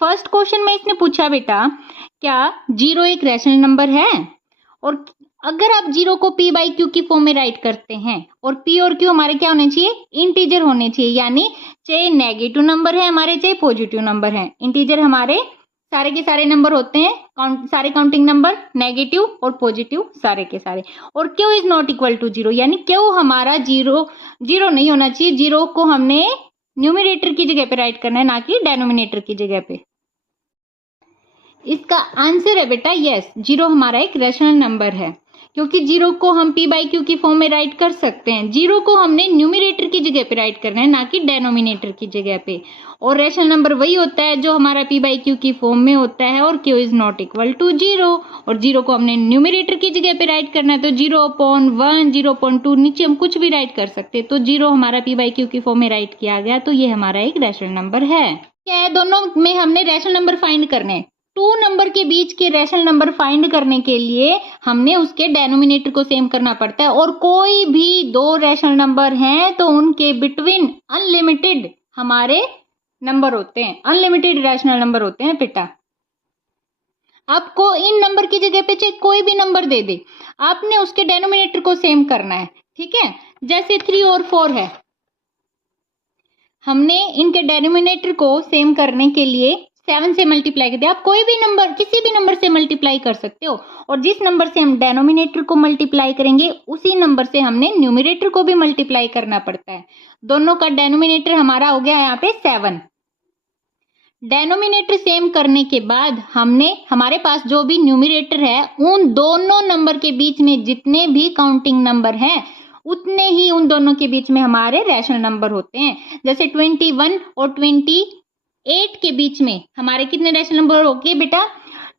First question में इसने पूछा बेटा क्या 0 एक रैशनल नंबर है, और अगर आप 0 को p बाई क्यू की फॉर्म में राइट करते हैं और p और q हमारे क्या होने चाहिए, इंटीजर होने चाहिए, यानी चाहे नेगेटिव नंबर है हमारे चाहे पॉजिटिव नंबर है। इंटीजर हमारे सारे के सारे नंबर होते हैं, सारे काउंटिंग नंबर नेगेटिव और पॉजिटिव सारे के सारे। और q is not equal to 0, यानी q हमारा 0 नहीं होना चाहिए। 0 को हमने न्यूमरेटर की जगह पे राइट करना है, ना कि डेनोमिनेटर की जगह पे। इसका आंसर है बेटा यस, 0 हमारा एक रैशनल नंबर है, क्योंकि 0 को हम p बाई क्यू की फॉर्म में राइट कर सकते हैं। 0 को हमने न्यूमरेटर की जगह पे राइट करना है, ना कि डेनोमिनेटर की जगह पे। और रैशनल नंबर वही होता है जो हमारा p बाई क्यू की फॉर्म में होता है, और q is not equal to 0। और 0 को हमने न्यूमरेटर की जगह पे राइट करना है, तो 0/1, 0.2 नीचे हम कुछ भी राइट कर सकते हैं। तो 0 हमारा p बाई क्यू की फॉर्म में राइट किया गया, तो ये हमारा एक रैशनल नंबर है। क्या है, दोनों में हमने रैशनल नंबर फाइंड करने। 2 नंबर के बीच के रैशनल नंबर फाइंड करने के लिए हमने उसके डेनोमिनेटर को सेम करना पड़ता है, और कोई भी 2 रैशनल नंबर हैं तो उनके बिटवीन अनलिमिटेड हमारे नंबर होते हैं, अनलिमिटेड रैशनल नंबर होते हैं बेटा। आपको इन नंबर की जगह पे चाहे कोई भी नंबर दे दे, आपने उसके डेनोमिनेटर को सेम करना है, ठीक है। जैसे 3 और 4 है, हमने इनके डेनोमिनेटर को सेम करने के लिए 7 से मल्टीप्लाई कर दिया। आप कोई भी नंबर किसी भी नंबर से मल्टीप्लाई कर सकते हो, और जिस नंबर से हम डेनोमिनेटर को मल्टीप्लाई करेंगे उसी नंबर से हमने न्यूमरेटर को भी मल्टीप्लाई करना पड़ता है। दोनों का डेनोमिनेटर हमारा हो गया यहाँ पे 7। डेनोमिनेटर सेम करने के बाद हमने हमारे पास जो भी न्यूमरेटर है उन दोनों नंबर के बीच में जितने भी काउंटिंग नंबर हैं उतने ही उन दोनों के बीच में हमारे रैशनल नंबर होते हैं। जैसे 21 और 28 के बीच में हमारे कितने रैशनल नंबर हो गए बेटा,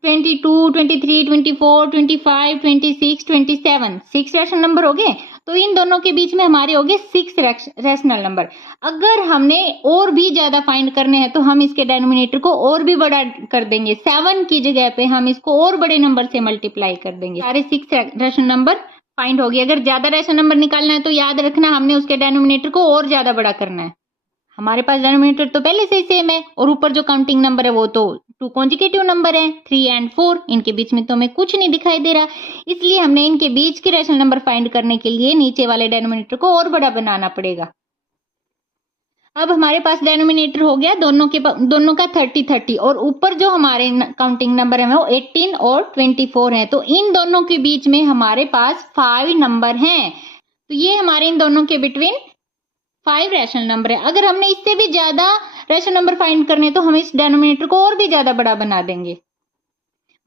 22, 23, 24, 25, 26, 27, 6 रैशनल नंबर हो गए। तो इन दोनों के बीच में हमारे हो गए 6 रैशनल नंबर। अगर हमने और भी ज्यादा फाइंड करने हैं तो हम इसके डेनोमिनेटर को और भी बड़ा कर देंगे, 7 की जगह पे हम इसको और बड़े नंबर से मल्टीप्लाई कर देंगे। सारे 6 रैशनल नंबर फाइंड हो गए। अगर ज्यादा रैशनल नंबर निकालना है तो याद रखना हमने उसके डेनोमिनेटर को और ज्यादा बड़ा करना है। हमारे पास डेनोमिनेटर तो पहले से ही सेम है, और ऊपर जो काउंटिंग नंबर है वो तो 2 कॉन्जिक्यूटिव नंबर है, 3 एंड 4। इनके बीच में तो हमें कुछ नहीं दिखाई दे रहा, इसलिए हमने इनके बीच के रैशनल नंबर फाइंड करने के लिए नीचे वाले डेनोमिनेटर को और बड़ा बनाना पड़ेगा। अब हमारे पास डेनोमिनेटर हो गया दोनों का 30, और ऊपर जो हमारे काउंटिंग नंबर है वो 18 और 24 है। तो इन दोनों के बीच में हमारे पास 5 नंबर हैं, तो ये हमारे इन दोनों के बिटवीन 5 रैशनल नंबर है। अगर हमने इससे भी ज्यादा रैशनल नंबर फाइंड करने तो हम इस डेनोमिनेटर को और भी ज्यादा बड़ा बना देंगे।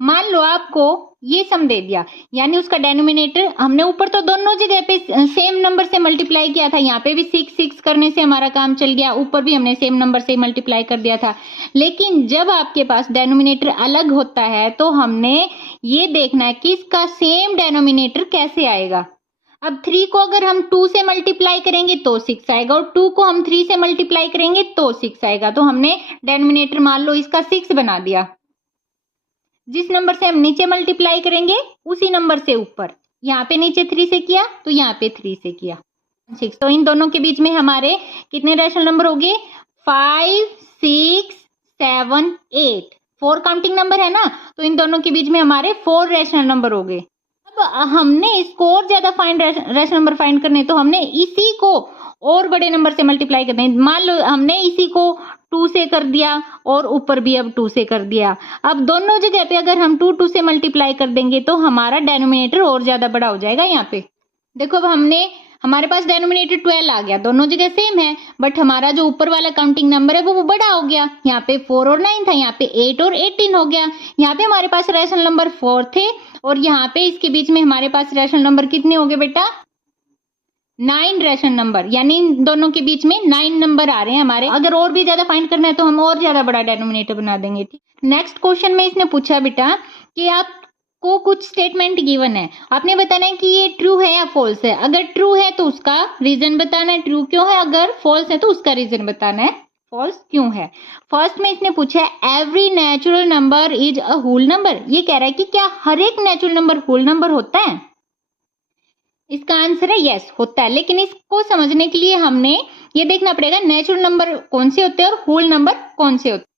मान लो आपको ये सम दे दिया, यानी उसका डेनोमिनेटर हमने ऊपर तो दोनों जगह पे सेम नंबर से मल्टीप्लाई किया था, यहाँ पे भी 6 करने से हमारा काम चल गया, ऊपर भी हमने सेम नंबर से मल्टीप्लाई कर दिया था। लेकिन जब आपके पास डेनोमिनेटर अलग होता है तो हमने ये देखना है कि इसका सेम डेनोमिनेटर कैसे आएगा। अब 3 को अगर हम 2 से मल्टीप्लाई करेंगे तो 6 आएगा, और 2 को हम 3 से मल्टीप्लाई करेंगे तो 6 आएगा। तो हमने डेनोमिनेटर मान लो इसका 6 बना दिया। जिस नंबर से हम नीचे मल्टीप्लाई करेंगे उसी नंबर से ऊपर, यहाँ पे नीचे 3 से किया तो यहाँ पे 3 से किया 6। तो इन दोनों के बीच में हमारे कितने रैशनल नंबर हो गए, 5, 6, 7, 8। 4 काउंटिंग नंबर है ना, तो इन दोनों के बीच में हमारे 4 रैशनल नंबर हो गए। अब हमने इसको और ज्यादा रैशनल नंबर फाइंड करने तो हमने इसी को और बड़े नंबर से मल्टीप्लाई करते हैं। मान लो हमने इसी को 2 से कर दिया और ऊपर भी अब 2 से कर दिया। अब दोनों जगह पे अगर हम 2 से मल्टीप्लाई कर देंगे तो हमारा डेनोमिनेटर और ज्यादा बड़ा हो जाएगा। यहाँ पे देखो, अब हमारे पास डेनोमिनेटर 12 आ गया, दोनों जगह सेम है, बट हमारा जो ऊपर वाला काउंटिंग नंबर है वो बड़ा हो गया। यहाँ पे 4 और 9 था, यहाँ पे 8 और 18 हो गया। यहाँ पे हमारे पास रैशनल नंबर 4 थे, और यहाँ पे इसके बीच में हमारे पास रैशनल नंबर कितने हो गए बेटा, 9 रैशनल नंबर, यानी इन दोनों के बीच में 9 नंबर आ रहे हैं हमारे। अगर और भी ज्यादा फाइंड करना है तो हम और ज्यादा बड़ा डेनोमिनेटर बना देंगे। नेक्स्ट क्वेश्चन में इसने पूछा बेटा कि आपको कुछ स्टेटमेंट गिवन है, आपने बताना है कि ये ट्रू है या फॉल्स है। अगर ट्रू है तो उसका रीजन बताना है, ट्रू क्यों है, अगर फॉल्स है तो उसका रीजन बताना है, फॉल्स क्यों है। फर्स्ट में इसने पूछा है every natural number is a whole number. ये कह रहा है कि क्या हर एक नेचुरल नंबर होल नंबर होता है। इसका आंसर है यस, होता है। लेकिन इसको समझने के लिए हमने ये देखना पड़ेगा नेचुरल नंबर कौन से होते हैं और होल नंबर कौन से होते हैं।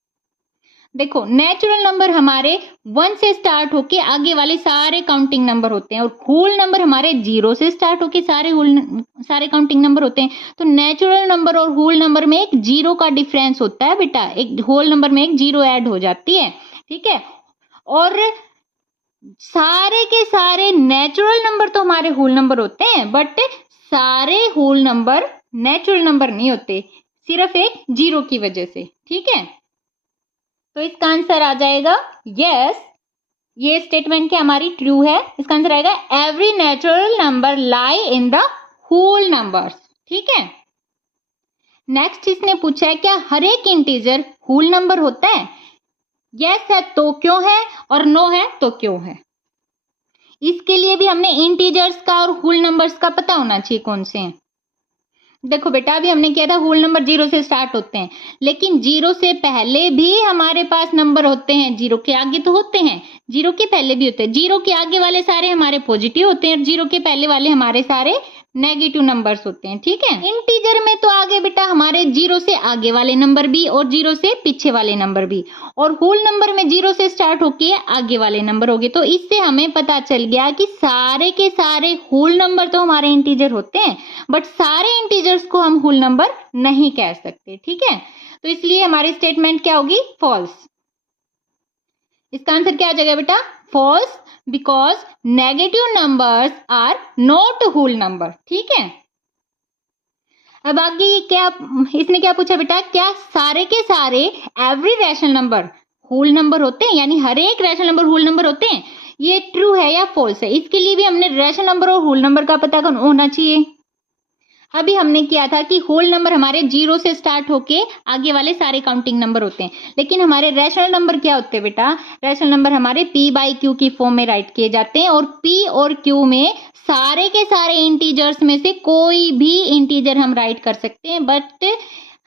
देखो नेचुरल नंबर हमारे 1 से स्टार्ट होके आगे वाले सारे काउंटिंग नंबर होते हैं और होल नंबर हमारे 0 से स्टार्ट होके सारे काउंटिंग नंबर होते हैं। तो नेचुरल नंबर और होल नंबर में एक 0 का डिफरेंस होता है बेटा, एक होल नंबर में एक 0 ऐड हो जाती है, ठीक है। और सारे के सारे नेचुरल नंबर तो हमारे होल नंबर होते हैं, बट सारे होल नंबर नेचुरल नंबर नहीं होते, सिर्फ एक 0 की वजह से, ठीक है। तो इसका आंसर आ जाएगा यस। ये स्टेटमेंट क्या हमारी ट्रू है। इसका आंसर आएगा every natural number lie in the whole numbers, ठीक है। नेक्स्ट इसने पूछा है क्या हर एक इंटीजर होल नंबर होता है। यस है तो क्यों है, और नो है तो क्यों है। इसके लिए भी हमने इंटीजर्स का और होल नंबर्स का पता होना चाहिए कौन से हैं। देखो बेटा अभी हमने किया था होल नंबर 0 से स्टार्ट होते हैं, लेकिन 0 से पहले भी हमारे पास नंबर होते हैं, 0 के आगे तो होते हैं, 0 के पहले भी होते हैं। 0 के आगे वाले सारे हमारे पॉजिटिव होते हैं और 0 के पहले वाले हमारे सारे नेगेटिव नंबर्स होते हैं, ठीक है। इंटीजर में तो आगे बेटा हमारे 0 से आगे वाले नंबर भी और 0 से पीछे वाले नंबर भी, और होल नंबर में 0 से स्टार्ट होके आगे वाले नंबर हो गए। तो इससे हमें पता चल गया कि सारे के सारे होल नंबर तो हमारे इंटीजर होते हैं, बट सारे इंटीजर्स को हम होल नंबर नहीं कह सकते, ठीक है। तो इसलिए हमारी स्टेटमेंट क्या होगी, फॉल्स। इसका आंसर क्या आ जाएगा बेटा, false, because negative numbers are not whole number, ठीक है। अब आगे क्या इसने क्या पूछा बेटा, क्या सारे के सारे every rational number whole number होते हैं, यानी हर एक रैशनल नंबर होल नंबर होते हैं। ये ट्रू है या फॉल्स है। इसके लिए भी हमने रैशनल नंबर और होल नंबर का पता होना चाहिए। अभी हमने किया था कि होल नंबर हमारे 0 से स्टार्ट होके आगे वाले सारे काउंटिंग नंबर होते हैं, लेकिन हमारे रैशनल नंबर क्या होते हैं बेटा, रैशनल नंबर हमारे p बाई क्यू की फॉर्म में राइट किए जाते हैं, और p और q में सारे के सारे इंटीजर्स में से कोई भी इंटीजर हम राइट कर सकते हैं, बट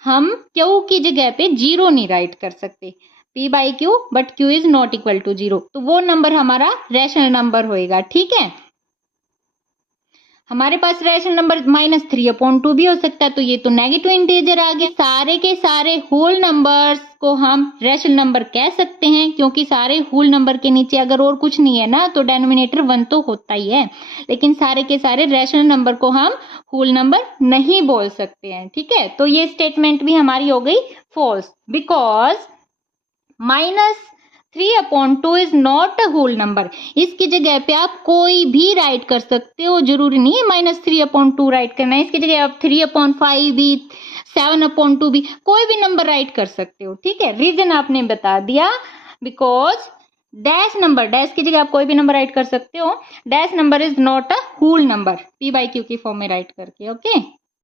हम q की जगह पे 0 नहीं राइट कर सकते, p by q, but q is not equal to 0, तो वो नंबर हमारा रैशनल नंबर होएगा, ठीक है। हमारे पास रैशनल नंबर -3/2 भी हो सकता है, तो ये तो नेगेटिव इंटीजर आ गया। सारे के सारे होल नंबर्स को हम रैशनल नंबर कह सकते हैं, क्योंकि सारे होल नंबर के नीचे अगर और कुछ नहीं है ना, तो डेनोमिनेटर 1 तो होता ही है, लेकिन सारे के सारे रैशनल नंबर को हम होल नंबर नहीं बोल सकते हैं, ठीक है। तो ये स्टेटमेंट भी हमारी हो गई false, because -3/2 is not a whole number. इसकी जगह पे आप कोई भी राइट कर सकते हो, जरूरी नहीं है -3/2 राइट करना है। इसकी जगह आप 3/5 भी, 7/2 भी, कोई भी नंबर राइट कर सकते हो, ठीक है। रीजन आपने बता दिया, बिकॉज डैश नंबर, डैश की जगह आप कोई भी नंबर राइट कर सकते हो, dash number is not a whole number, p by q की फॉर्म में राइट करके, ओके।